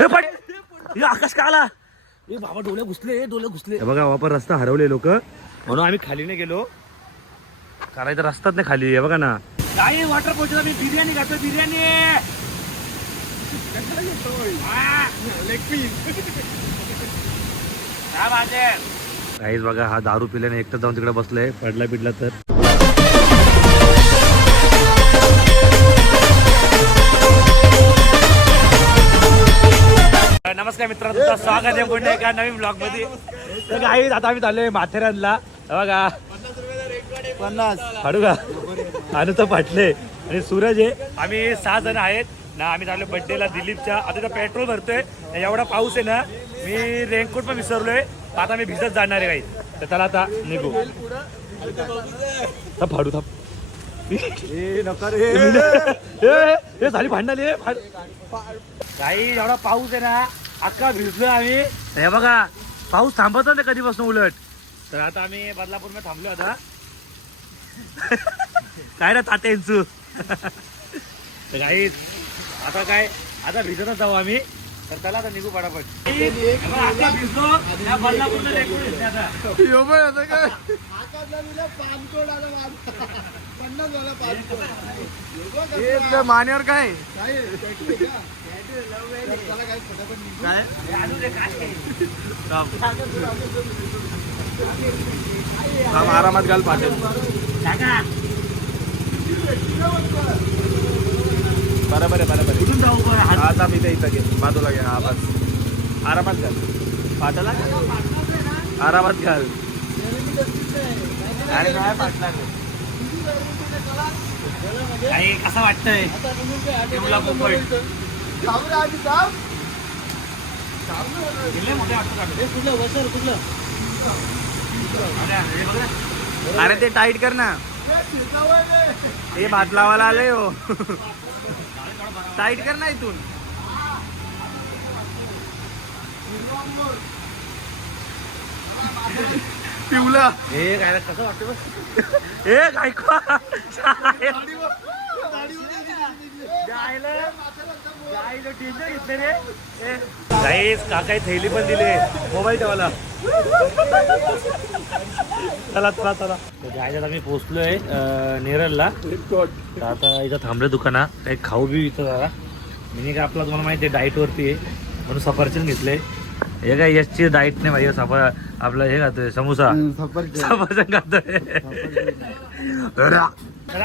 हे पाट हे आकाश का आला? ए बाबा डोळे घुसले डोळे घुसले. हे बघा वापर रस्ता हरवले लोक. म्हणून आम्ही खाली नाही गेलो करायचा रस्ताच नाही खाली हे बघा ना. काय वॉटर पोचला मी बिर्याणी खातो बिर्याणी. काहीच बघा हा दारू पिल्याने एकटं जाऊन तिकडे बसलाय. पडला पिडला तर. नमस्कार मित्रांनो तुमचं स्वागत आहे पुन्हा एका नवीन ब्लॉगमध्ये तर काही आता आम्ही चाललोय माथेरानला. बघा. पन्नास. हाडू का? अनुत पाटले आणि सूरज आहे. आम्ही सहा जण आहेत. ना आम्ही चाललो बड्डेला दिलीपच्या. आता इथं पेट्रोल भरतोय. एवढा पाऊस आहे ना मी रेनकोट पण विसरलोय. आता मी भिजत जाणार आहे काही तर त्याला आता निघू. फाडू थांब. हे नका रे झाली भांडणाली काही एवढा पाऊस आहे ना अख्खा भिजलो आम्ही हे बघा पाऊस थांबत नाही कधीपासून उलट तर आता आम्ही बदलापूरमध्ये थांबलो आता काय ना तात्यांचू यांचं काही आता काय आता भिजतच जाऊ आम्ही तर त्याला आता निघू पडापट यो आता काय? हे मान्यावर काय काय? काय? थांब, आरामात घाल पाठव बरोबर आहे बरोबर आहे. कुठून जाऊ हात आता मी ते इथं घे बाजूला घे हा बस आरामात घाल पाटाला आरामात घाल आणि काय पाटणार कसं वाटतंय? पोपट मोठे वाटतं. अरे ते टाईट कर ना. हे भात लावायला आले हो. टाईट कर ना इथून. पिवला. हे काय कसं वाटतं. हे काय को- गाईस काकाई थैली पण दिले मोबाईल ठेवायला. चला चला चला. गायला आम्ही पोहोचलोय अं, नेरलला. तर आता इथं थांबलं दुकाना काही खाऊ बी इथं जरा. मी काय आपला तुम्हाला माहिती आहे डाईट वरती आहे. म्हणून सफरचंद घेतले हे काय यशची डाईट नाही भाई सफर आपलं हे खातोय समोसा. सफरचंद. खातोय.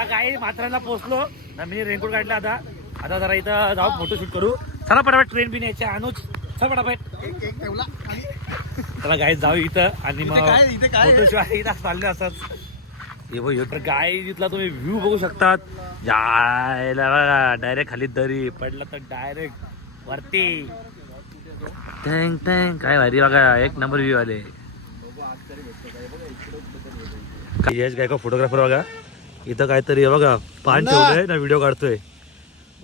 काही मात्राला पोहोचलो. ना मी रेनकोट काढला आता. आता जरा इथं जाऊ फोटोशूट करू. चला पटापट ट्रेन बिन यायची अनुज चला पटापट. चला गाय जाऊ इथं. आणि मग फोटोशूट इथं चालले असत बघ तर गाय इथला तुम्ही व्ह्यू बघू शकतात. जायला बघा डायरेक्ट खाली दरी. पडला तर डायरेक्ट वरती. टँग टँग काय भारी बघा एक नंबर व्ह्यू आले. यश गायका फोटोग्राफर बघा. इथं काहीतरी बघा पान ठेवलंय ना व्हिडिओ काढतोय.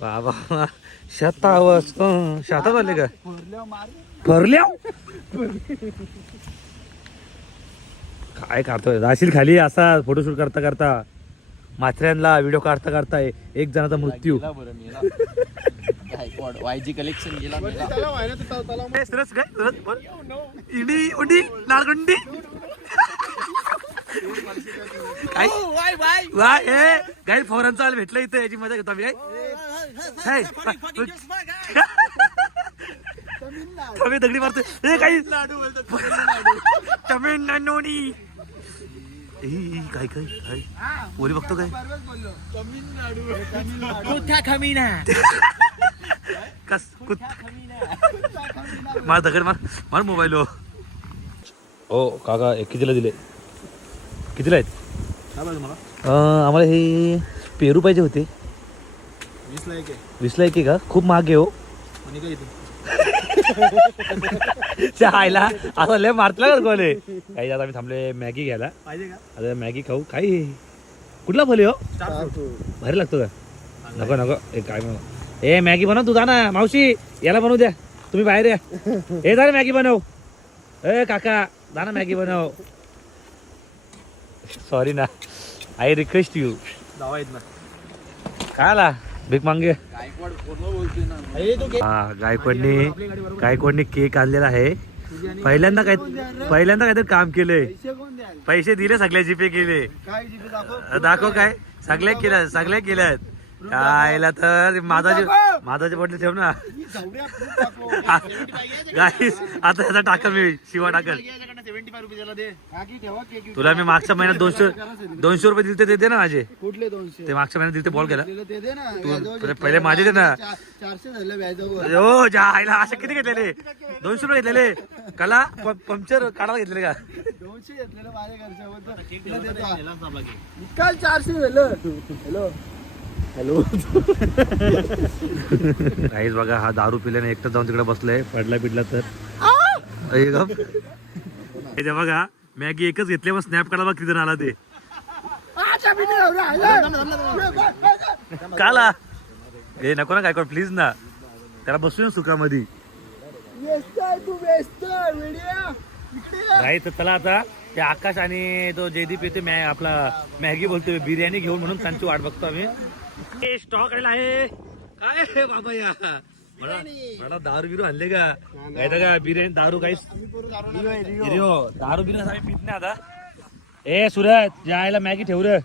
बाबा शतावस अं, शातात आले का? भरल्या काय काढतोय राशील खाली असा फोटोशूट करता करता माथऱ्यांना व्हिडिओ काढता काढता एक जणाचा मृत्यू. वायजी कलेक्शन गेला ए, सरस काय. इडी उडी नाळगुंडी काय? वा ए काही फौरन चाल भेटलं इथं याची मजा घेतो आम्ही काय? हाय. आम्ही दगडी मारतोय ए काही तमिळनाडूनी ए, काय काय काय बोली बघतो काय कस कुत मार दगड मार मार मोबाईल हो हो काका हे कितीला दिले कितीला आहेत अं, आम्हाला हे पेरू पाहिजे होते वीसला एक आहे. वीसला एक आहे का? खूप महाग आहे हो. आणि काय इथून आयला असं लय मारतला का कोले काही आता आम्ही थांबले मॅगी घ्यायला. पाहिजे का? आता मॅगी खाऊ. काही कुठला फले हो? भारी लागतो का? नको नको. ए काय मग ए मॅगी बनव तू जा ना मावशी याला बनवू द्या. तुम्ही बाहेर या. ए जा रे मॅगी बनव. ए काका जा ना मॅगी बनव. सॉरी ना. आय रिक्वेस्ट यू येत ना. काय आला? भीक मांगे हा गायकवाडने गायकवाडने केक आणलेला आहे. पहिल्यांदा काय पहिल्यांदा काहीतरी काम केलंय. पैसे दिले सगळे जीपे केले. दाखव. काय. सगळे केलं सगळे केल्यात. यायला तर माझा माझाचे बटले ठेव ना. गाईस आता याचा टाका मी शिवा टाकल. तुला मी मागच्या महिन्यात दोनशे दोनशे रुपये दिले ते दे ना माझे. कुठले दोनशे? ते मागच्या महिन्यात दिले ते बॉल केला. ते पहिले- माझे दे ना. हो जा आईला असे किती घेतलेले? दोनशे रुपये घेतलेले. कला प- पंक्चर काढायला घेतलेले का? दोनशे घेतलेलं माझ्या घरच्या चारशे झालं. हॅलो. हॅलो. काहीच बघा हा दारू पिल्याने एकटं जाऊन तिकडे बसलाय. पडला पिडला तर. ते बघा मॅगी एकच घेतले मग स्नॅप काढा बघ तिथून आला ते. काला. हे नको ना काय प्लीज ना. त्याला बसू ना सुखामध्ये. तू व्यस्त व्हिडिओ नाही तर चला आता. ते आकाश आणि तो जयदीप येते मॅ आपला मॅगी बोलतोय बिर्याणी घेऊन म्हणून त्यांची वाट बघतो आम्ही. ए स्टॉक आलेला आहे. काय बाबा या? मला मला दारू बिरू आणले का? काय का बिर्याणी दारू काहीच रिओ दारू बिरू आम्ही पित नाही आता. ए सुरत जायला मॅगी ठेव रे.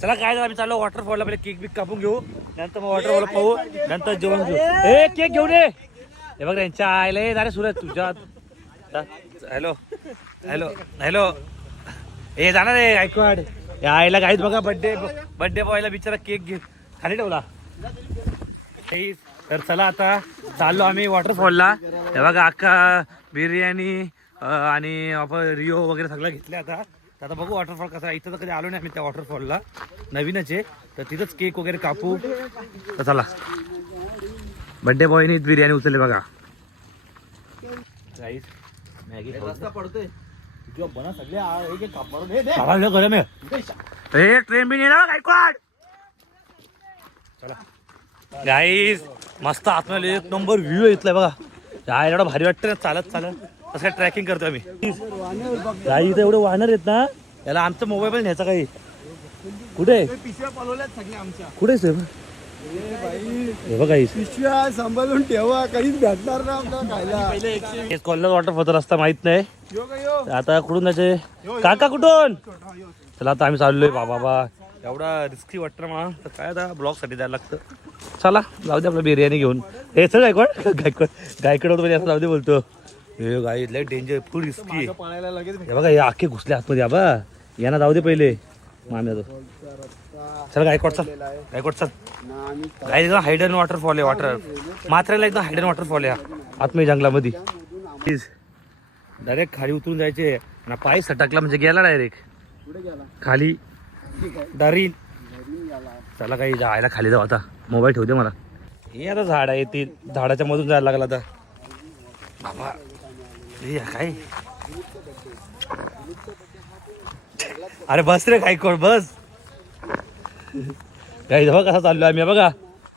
चला काय झालं आम्ही चाललो वॉटरफॉलला पहिले केक बिक कापून घेऊ. नंतर मग वॉटरफॉल पाहू. नंतर जेवण घेऊ. ए केक घेऊन ये. हे बघ यांच्या आयला ये. अरे सुरत तुझ्या हॅलो. हॅलो. हॅलो. ए जाणार रे गायकवाड या आईला काहीच बघा बर्थडे बर्थडे बॉयला बिचारा केक घे खाली ठेवला. तर चला आता चाललो आम्ही वॉटरफॉलला हे बघा अक्का बिर्याणी आणि आपण रिओ वगैरे सगळं घेतलं आता. आता बघू वॉटरफॉल कसा आहे. इथं तर कधी आलो नाही आम्ही त्या वॉटरफॉलला नवीनच आहे. तर तिथंच केक वगैरे कापू. तर चला. बड्डे बॉयने बिर्याणी उचलली बघा. मॅगी खाऊ. पडतोय बाबा, लय गरम आहे ए ट्रेन बी नेला गायकवाड चला. गाईस मस्त आतमध्ये एक नंबर व्ह्यू इथला बघा. काय एवढं भारी वाटतं ना चालत चालत. कसं काय ट्रॅकिंग करतो आम्ही. गाई इथं एवढं वाहणार आहेत ना याला आमचा मोबाईल पण न्यायचा काही. कुठे? पिशव्या पळवल्यात सगळ्या आमच्या. कुठे सर हे बघा पिशव्या सांभाळून ठेवा काहीच भेटणार ना आपल्याला खायला. कॉलेज वॉटरफॉल रस्ता माहीत नाही. आता कुठून जायचे? काका कुठून? चला आता आम्ही चाललोय. बाबा बा एवढा रिस्की वाटतं मला. तर काय आता ब्लॉगसाठी द्यायला लागतं. चला जाऊ दे आपलं बिर्याणी घेऊन. हे चल गायकवाड. गायकवाड. गायकवाड होतो असं जाऊ दे बोलतो. हे गाई लय डेंजर फुल रिस्की पळायला लगेच हे बघा हे आखे घुसले आतमध्ये आबा. यांना जाऊ दे पहिले. माम्या तो चल गायकवाड चल. गायकवाड चल. गाय एकदम हायडन वॉटरफॉल आहे वॉटर मात्रेला एकदम हायडन वॉटरफॉल आहे आतमध्ये जंगलामध्ये. प्लीज डायरेक्ट खाली उतरून जायचे. ना पाय सटकला म्हणजे गेला डायरेक्ट खाली. दारी चला काही जायला खाली जाऊ आता. मोबाईल ठेवते मला. हे आता झाड आहे ते झाडाच्या मधून जायला लागला आता. बाबा. काय? अरे बस रे काय कोण बस. काही बघा कसा चाललो आम्ही बघा.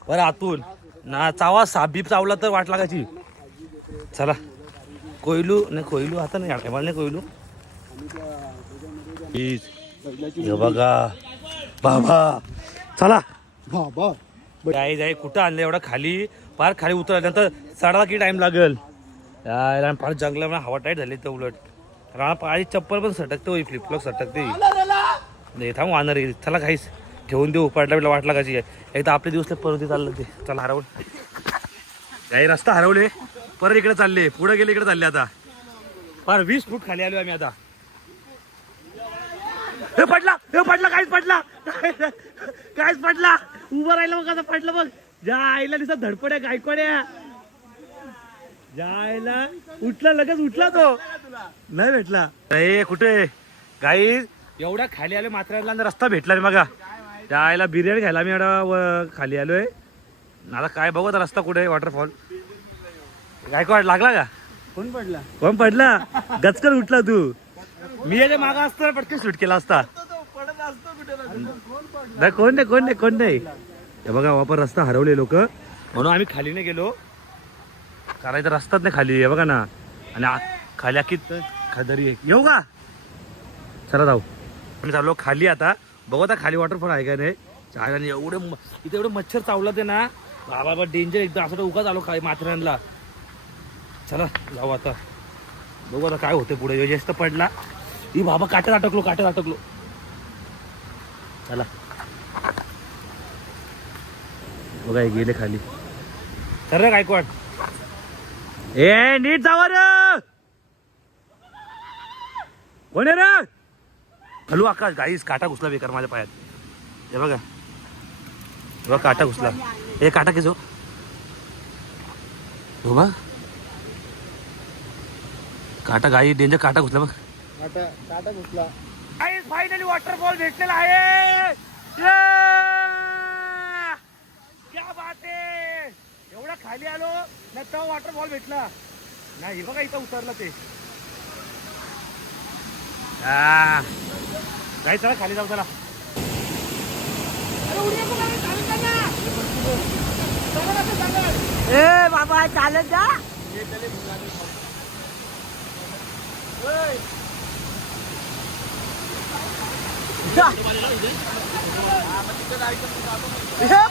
बरं आतून. ना चावा साप बीप चावला तर वाट लागायची. चला. कोयलू नाही कोयलू आता नाही आठवण नाही कोयलू. हे बघा. बाबा. चला. बाबा. जाई जाई कुठं आणलं एवढं खाली? फार खाली उतरल्यानंतर चढायला किती टाइम लागेल? फार जंगलामध्ये हवा टाईट झाली तर उलट. राणा पाळी चप्पल पण सटकते होई सटकते. नाही थांब वाहणार आहे. चला काहीच ठेवून देऊ पडला बिडला वाटला कशी एकदा आपले दिवस परत चाललं ते. चला हरवलं काही रस्ता हरवले. परत इकडे चालले. पुढे गेले इकडे चालले आता. फार वीस फूट खाली आलो आम्ही आता. हे पडला हे पडला काहीच पडला. काहीच पडला. उभं राहिलं मग आता पडलं बघ. ज्या आईला दिसत धडपड्या गायकवाड्या जायला. उठला लगेच उठला तो. नाही भेटला. ए कुठे? गाई एवढ्या खाली आलो मात्र रस्ता भेटला रे बघा. त्या आईला बिर्याणी खायला मी एवढा व- खाली आलोय. आता काय बघू आता रस्ता कुठे वॉटरफॉल गायकवाड लागला का? कोण पडला? कोण पडला? गचकन उठला तू. मी याच्या मागा असता पटकन शूट केला असता. नाही कोण नाही कोण नाही कोण नाही. हे बघा वापर रस्ता हरवले लोक. म्हणून आम्ही खाली नाही गेलो. कारण इथं रस्ताच नाही खाली आहे बघा ना. आणि खाली अख्खी खदरी आहे येऊ का? चला जाऊ. आम्ही चाललो खाली आता. बघू आता खाली वॉटरफॉल आहे का नाही? चायला एवढे इथे एवढे मच्छर चावला ते ना. बाबा बा डेंजर एकदम असं उगाच आलो काय माथेरानला. चला जाऊ आता. बघू आता काय होते पुढे. जास्त पडला. ही बाबा काट्यात अटकलो काट्यात अटकलो. चला. बघा गेले खाली. तर रे गायकवाड. ए नीट जावा रे! कोण रे? हॅलो आकाश गाईस काटा घुसला बेकार माझ्या पायात. हे बघा. हे बघा काटा घुसला. हे काटा घेजो हो? बा काटा गाई डेंजर काटा घुसला बघ. टाटा टाटा घुसला. फायनली वॉटरफॉल भेटलेला आहे. क्या बात आहे एवढा खाली आलो ना तेव्हा वॉटरफॉल भेटला. नाही बघा इथं उतरलं ते. आ, जाई चला खाली जाऊ चला. ए बाबा चालत जा.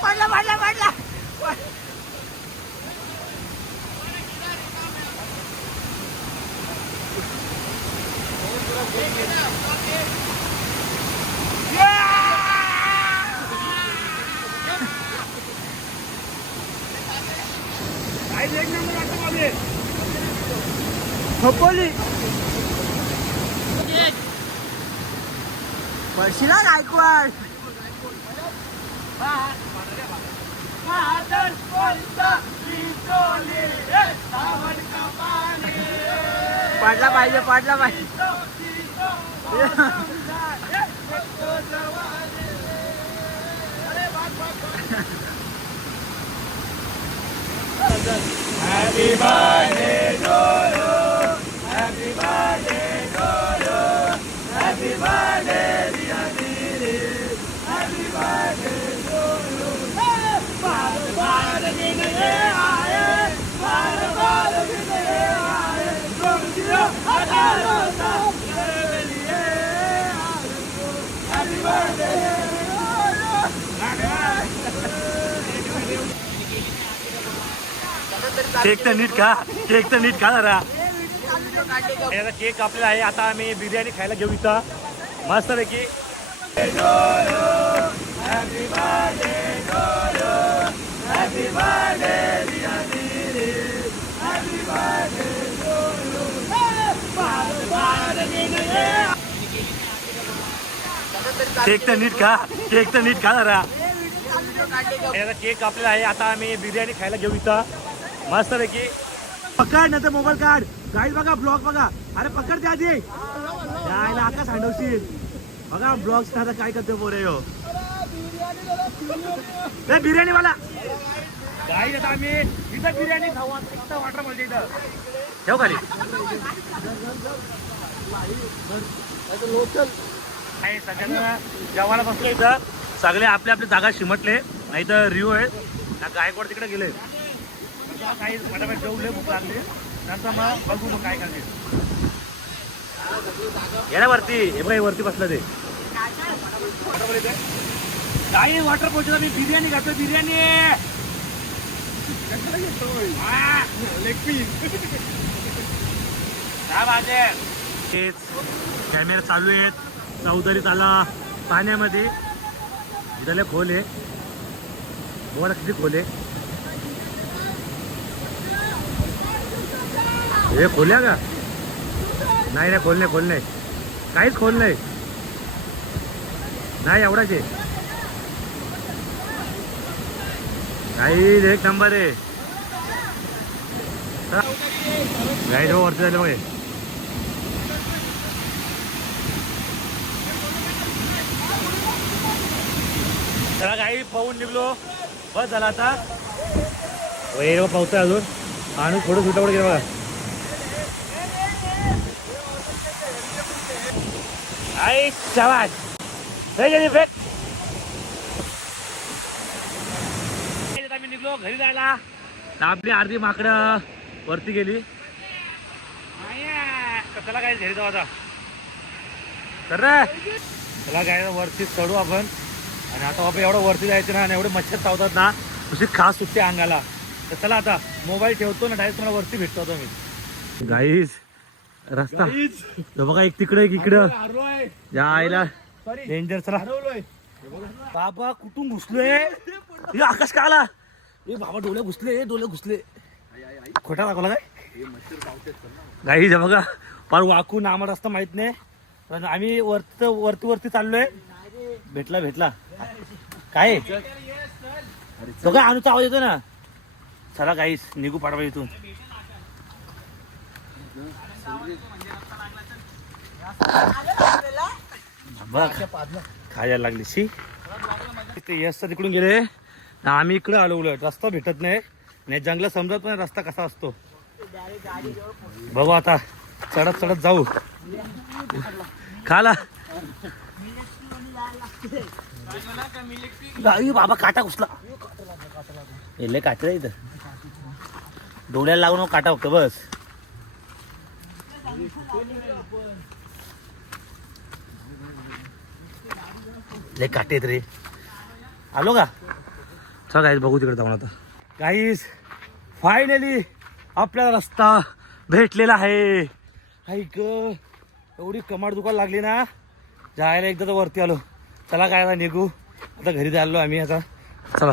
पडला पडला पडला गाईस, एक नंबर waterfall आहे. खपोली बशीला गायकवाड पाडला पाहिजे पाडला पाहिजे. Happy birthday. केक तर नीट खा केक तर नीट खा जरा. केक कापलेला आहे आता आम्ही बिर्याणी खायला घेऊ इथं. मस्त पैकी केक तर नीट खा केक तर नीट खा जरा. केक कापलेला आहे आता आम्ही बिर्याणी खायला घेऊ इथं. मस्त पैकी पकड ना तर मोबाईल काढ. गाईड बघा ब्लॉग बघा. अरे पकड त्या आधी यायला आकाश हांडवशील. बघा ब्लॉग आता काय करतो पोरे हो बिर्याणी वाला गाई आता आम्ही इथं बिर्याणी खाऊ. आता वाटरमध्ये इथं. ठेव खाली. सगळ्यांना जेवायला बसलो इथं. सगळे आपल्या आपल्या जागा शिमटले. नाही तर रिओ आहे त्या गायकवाड तिकडे गेले. काही फटाफट जेवले भूक लागली नंतर मग बघू मग काय करते. वरती. हे बघा वरती बसलं ते. काय वॉटर पोहोचला मी बिर्याणी खातोय बिर्याणी. आहे? तेच. कॅमेरा चालू आहेत. चौधरी चाला पाण्यामध्ये. इथले खोल आहे. किती खोल आहे. हे खोल्या का? नाही नाही खोल नाही खोल नाही. काहीच खोल नाही. नाही एवढाच आहे. काही एक नंबर आहे. गाईड हो, वरती झाले मग हे. चला काही पाहून निघलो. बस झाला आता. पाहतोय अजून. आणि थोडं सुटावर केलं बघा. शाबास हे गेली फेक आम्ही निघलो घरी जायला आपली अर्धी माकडं वरती गेली चला काय घरी जाऊ आता तर रे चला काय वरती चढू आपण आणि आता बाबा एवढं वरती जायचं ना आणि एवढे मच्छर चावतात ना तुझी खास सुट्टी अंगाला तर चला आता मोबाईल ठेवतो ना डायरेक्ट मला वरती भेटतो मी गाईज रस्ता. हे बघा एक तिकडे एक इकडं. या आईला. डेंजर चला. बाबा कुठून घुसलोय हे आकाश का आला? ए बाबा डोळे घुसले डोळे घुसले. खोटा दाखवला काय? गाई हे बघा. फार वाकून आम्हाला रस्ता माहीत नाही. पण आम्ही वरत वरती वरती चाललोय. भेटला भेटला. काय? बघा अनुचा आवाज येतो ना. चला गाईस निघू पाठवा इथून. बघ खायला लागली शी. ते यश तिकडून गेले. ना आम्ही इकडे आलो उलट. रस्ता भेटत नाही. नाही जंगला समजत नाही रस्ता कसा असतो. बघू आता. चढत चढत जाऊ. खाला. बाबा काटा घुसला. एले काटे इथं. डोळ्याला लागून काटा होतो बस. लय काटे रे. आलो का? चला गाईस बघू तिकडे जाऊन आता. गाईस फायनली आपल्याला रस्ता भेटलेला आहे. ऐक एवढी कमाड दुकान लागली ना. जायला एकदा तर वरती आलो. चला काय निघू. आता घरी जायलो आम्ही आता. चला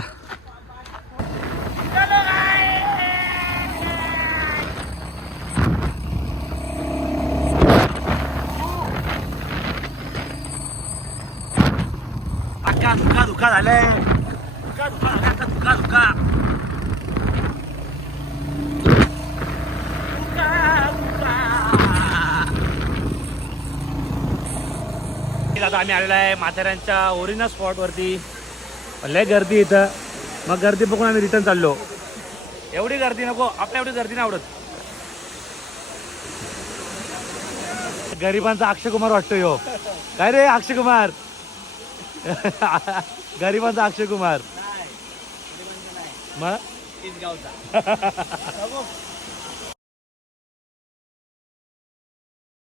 अक्का धुका झालंय. धुका धुका धुका धुका आता आम्ही आलेलो आहे म्हाताऱ्यांच्या ओरिजिनल स्पॉट वरती. पण लय गर्दी इथं. मग गर्दी बघून आम्ही रिटर्न चाललो. एवढी गर्दी नको आपल्या एवढी गर्दी नाही आवडत. गरिबांचा अक्षय कुमार वाटतो यो काय रे अक्षय कुमार गरिबांचा अक्षय कुमार. मग?